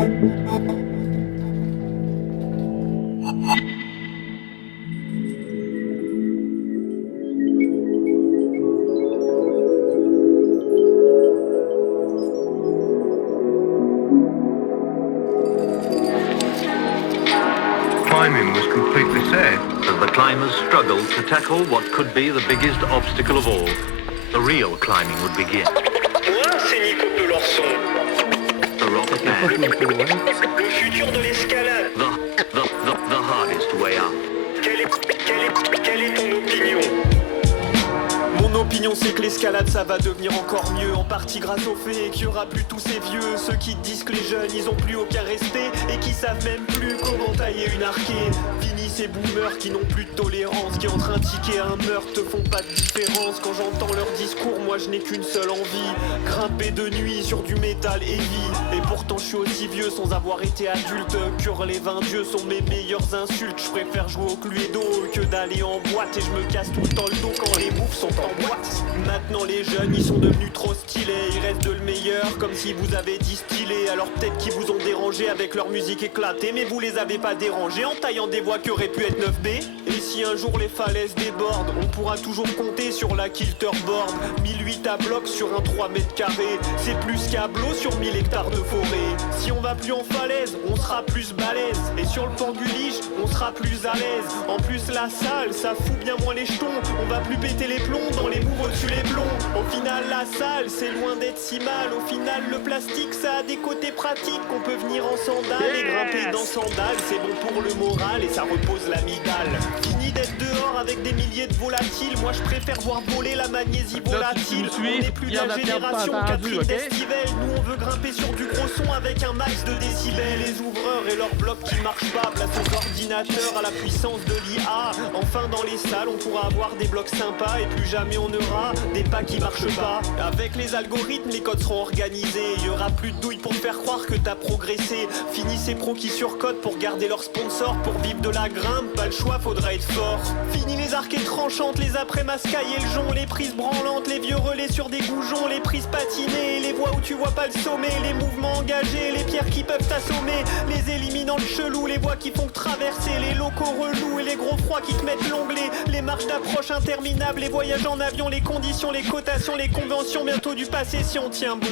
Climbing was completely safe. As the climbers struggled to tackle what could be the biggest obstacle of all, the real climbing would begin. Moi, c'est Nico Pelorson. The rocket man. Le futur de l'escalade. The hardest way up. Quelle est ton opinion? Mon opinion c'est que l'escalade ça va devenir encore mieux. En partie grâce au fait qu'il y aura plus tous ces vieux. Ceux qui disent que les jeunes ils ont plus aucun respect et qui savent même plus comment tailler une arquée. Fini ces boomers qui n'ont plus de tolérance, qui en train de tiquer un meurtre te font pas de différence. Quand j'entends leur discours moi je n'ai qu'une seule envie, grimper de nuit sur du métal heavy. Et pourtant je suis aussi vieux sans avoir été adulte. Hurler 20 dieux sont mes meilleures insultes. Je préfère jouer au Cluedo que d'aller en boîte. Et je me casse tout le temps le dos quand les bouffes sont en boîte. Maintenant les jeunes ils sont devenus trop stylés. Ils restent de le meilleur comme si vous avez distillé. Alors peut-être qu'ils vous ont dérangé avec leur musique éclatée, mais vous les avez pas dérangés en taillant des voix qui auraient pu être 9B. Et si un jour les falaises débordent, on pourra toujours compter sur la Kilterboard. 1008 à bloc sur un 3 mètres carrés, c'est plus qu'Ablo sur 1000 hectares de forêt. Si on va plus en falaise, on sera plus balèze. Et sur le Panguliche, on sera plus à l'aise. En plus la salle, ça fout bien moins les jetons. On va plus péter les plombs dans les moves au-dessus les plombs. Au final la salle, c'est loin d'être si mal. Au final le plastique, ça a des côtés pratiques. On peut venir en sandales et grimper dans sandales. C'est bon pour le moral et ça repose l'amygdale. Fini d'être dehors avec des milliers de volatiles. Moi je préfère voir voler la magnésie volatile. On n'est plus de la génération Catherine Destivelle. Nous on veut grimper sur du gros son avec un max de décibels. Les ouvreurs et leurs blocs qui marchent pas, place aux ordinateurs à la puissance de l'IA. Enfin dans les salles on pourra avoir des blocs sympas et plus jamais on aura des pas qui marchent pas. Avec les algorithmes les codes seront organisés. Il y aura plus de douilles pour faire croire que t'as progressé. Fini ces pros qui surcodent pour garder leurs sponsors. Pour vivre de la grimpe, pas le choix, faudra être fort. Fini les arcades tranchantes, les après-mascailles et le jonc. Les prises branlantes, les vieux relais sur des goujons. Les prises patinées, les voies où tu vois pas le sommet. Les mouvements engagés, les pierres qui peuvent t'assommer. Les éliminants de chelou, les voies qui font que traverser. Les locaux relous et les gros froids qui te mettent l'onglet. Les marches d'approche interminables, les voyages en avion. Les conditions, les cotations, les conventions. Bientôt du passé si on tient bon.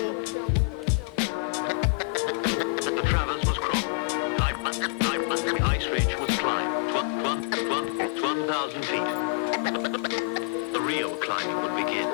Ice Ridge was climbed 1,000 feet. The real climbing would begin.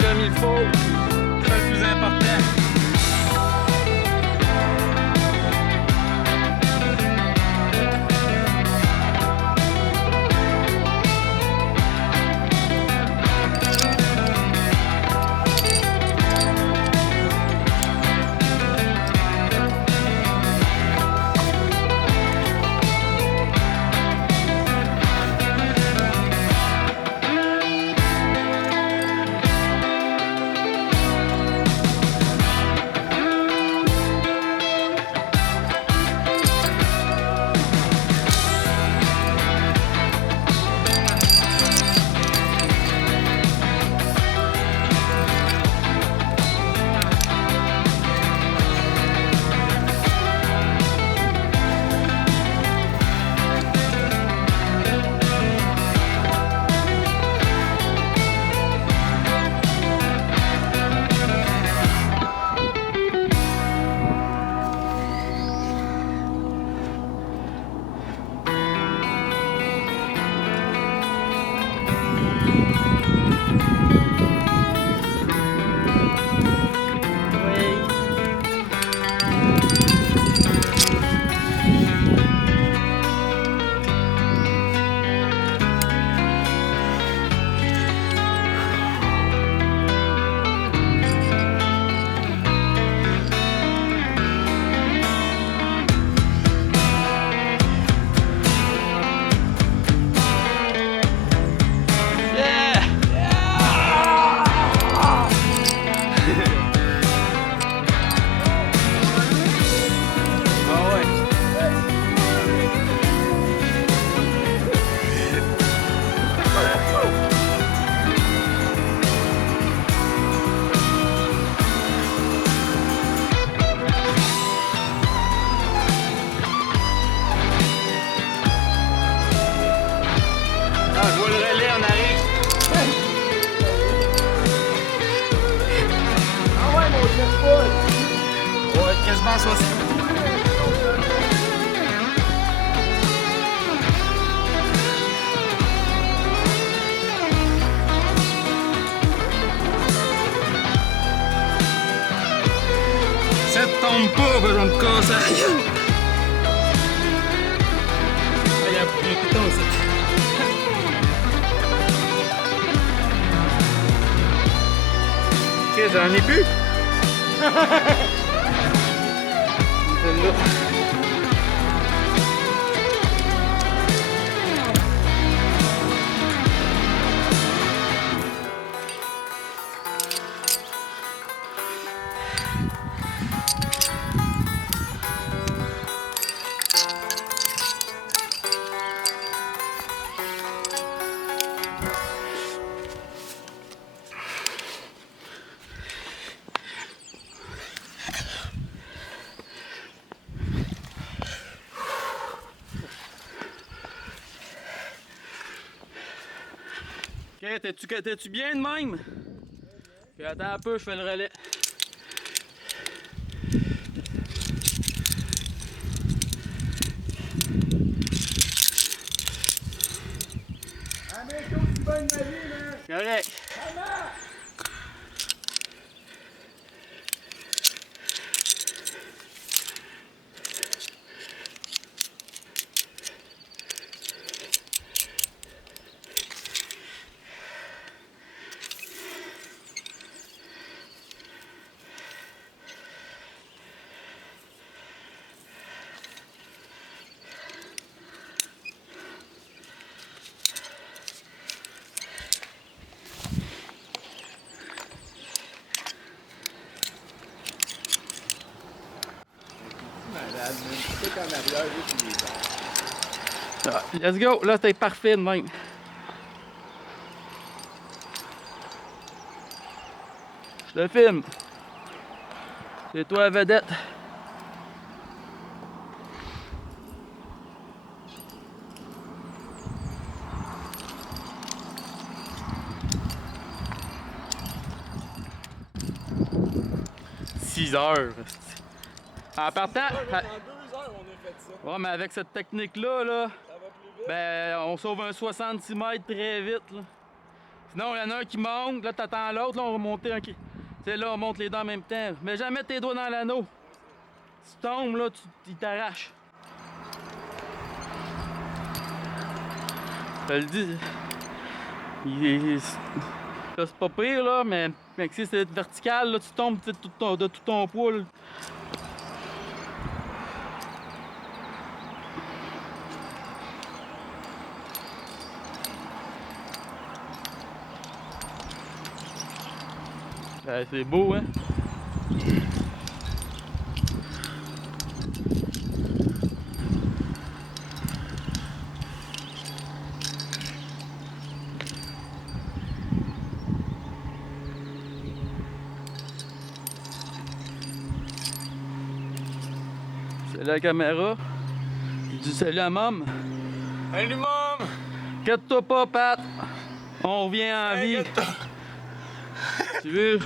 Comme il faut, c'est le plus important. 160. Ça tombe pas, besoin de casser la gueule. Ah, il y a un piton, ça. Ok, j'en ai plus. Celle-là. Ok, t'es-tu bien de même? Ok, attends un peu, je fais le relais. Correct. Ah, let's go, là t'es parfait de même. Je te filme. C'est toi la vedette. Six heures. En partant. En 2 heures, on a fait ça. Ouais, mais avec cette technique-là, là, Ça va plus vite. ben, on sauve un 66 mètres très vite. Là. Sinon, il y en a un qui monte, là, t'attends l'autre, là, on va monter un qui. Tu sais, là, on monte les dents en même temps. Mais jamais tes doigts dans l'anneau. Si tu tombes, là, il t'arrache. Je te le dis. Là, c'est pas pire, là, mais si c'est vertical, là, tu tombes de tout ton poids. Là. C'est beau, hein? C'est la caméra. Je dis salut à Mom. Salut, Mom! Inquiète-toi pas, Pat. On revient en vie. Tu veux,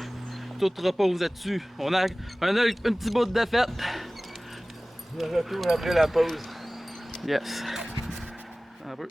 tout repose là-dessus. On a un petit bout de défaite. Le retour après la pause. Yes. Un peu.